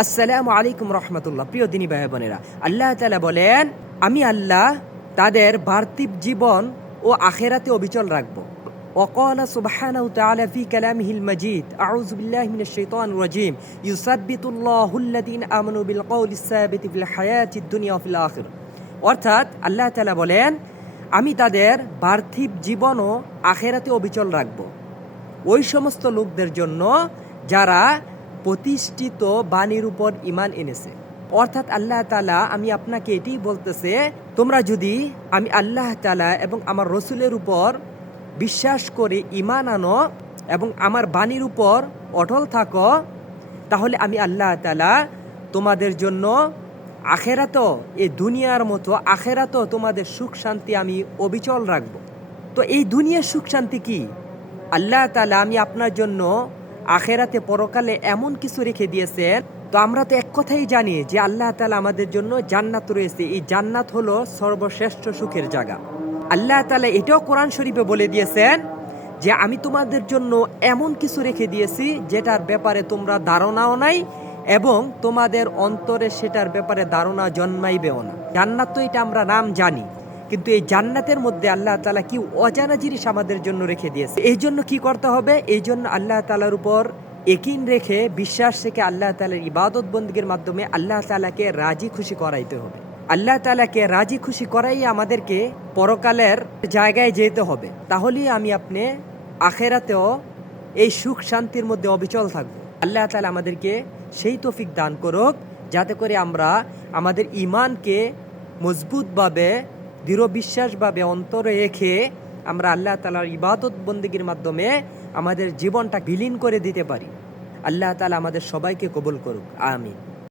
আসসালামু আলাইকুম রহমতুল্লাহ। প্রিয় দিনী ভাই বোনেরা, আল্লাহ তাআলা বলেন, আমি আল্লাহ তাদের পার্থিব জীবন ও আখেরাতে অবিচল রাখব। ওয়াকালা সুবহানাহু তাআলা ফি কালামিহিল মাজিদ, আউযু বিল্লাহি মিনাশ শাইতানির রাজিম, ইউসাব্বিতুল্লাহুল্লাযীনা আমানু বিল কওলিস সাবিতি ফিল হায়াতিদ দুনিয়া ওয়া ফিল আখিরাহ। অর্থাৎ আল্লাহ তাআলা বলেন, আমি তাদের পার্থিব জীবন ও আখেরাতে অবিচল রাখব ওই সমস্ত লোকদের জন্য যারা প্রতিষ্ঠিত বাণীর উপর ঈমান এনেছে। অর্থাৎ আল্লাহ তাআলা আমি আপনাকে এটাই বলতেছে, তোমরা যদি আমি আল্লাহ তাআলা এবং আমার রসুলের উপর বিশ্বাস করে ঈমান আনো এবং আমার বাণীর উপর অটল থাকো, তাহলে আমি আল্লাহ তাআলা তোমাদের জন্য আখেরাতও, এই দুনিয়ার মতো আখেরাতও তোমাদের সুখ শান্তি আমি অবিচল রাখব। তো এই দুনিয়ার সুখ শান্তি কি? আল্লাহ তাআলা আমি আপনার জন্য আখেরাতে পরকালে এমন কিছু রেখে দিয়েছেন। তো আমরা তো এক কথাই জানি যে আল্লাহ তাআলা আমাদের জন্য জান্নাত রয়েছে। এই জান্নাত হলো সর্বশ্রেষ্ঠ সুখের জায়গা। আল্লাহ তাআলা এটাও কোরআন শরীফে বলে দিয়েছেন যে আমি তোমাদের জন্য এমন কিছু রেখে দিয়েছি যেটার ব্যাপারে তোমরা ধারণাও নাই এবং তোমাদের অন্তরে সেটার ব্যাপারে ধারণা জন্মাইবেও না। জান্নাত তো এটা আমরা নাম জানি, কিন্তু এই জান্নাতের মধ্যে আল্লাহ তাআলা কি অজানা জিনিস আমাদের জন্য রেখে দিয়েছে। এই জন্য কি করতে হবে? এই জন্য আল্লাহ তাআলার উপর ইয়াকিন রেখে, বিশ্বাস রেখে আল্লাহ তাআলার ইবাদত বন্দেগীর মাধ্যমে আল্লাহ তাআলাকে রাজি খুশি করাইতে হবে। আল্লাহ তাআলাকে রাজি খুশি করাই আমাদেরকে পরকালের জায়গায় যেতে হবে। তাহলেই আমি আপনি আখেরাতেও এই সুখ শান্তির মধ্যে অবিচল থাকবো। আল্লাহ তাআলা আমাদেরকে সেই তৌফিক দান করুক, যাতে করে আমরা আমাদের ঈমানকে মজবুতভাবে, দৃঢ় বিশ্বাসভাবে অন্তরে রেখে আমরা আল্লাহ তাআলার ইবাদত বন্দেগীর মাধ্যমে আমাদের জীবনটা বিলীন করে দিতে পারি। আল্লাহ তাআলা আমাদের সবাইকে কবুল করুক, আমিন।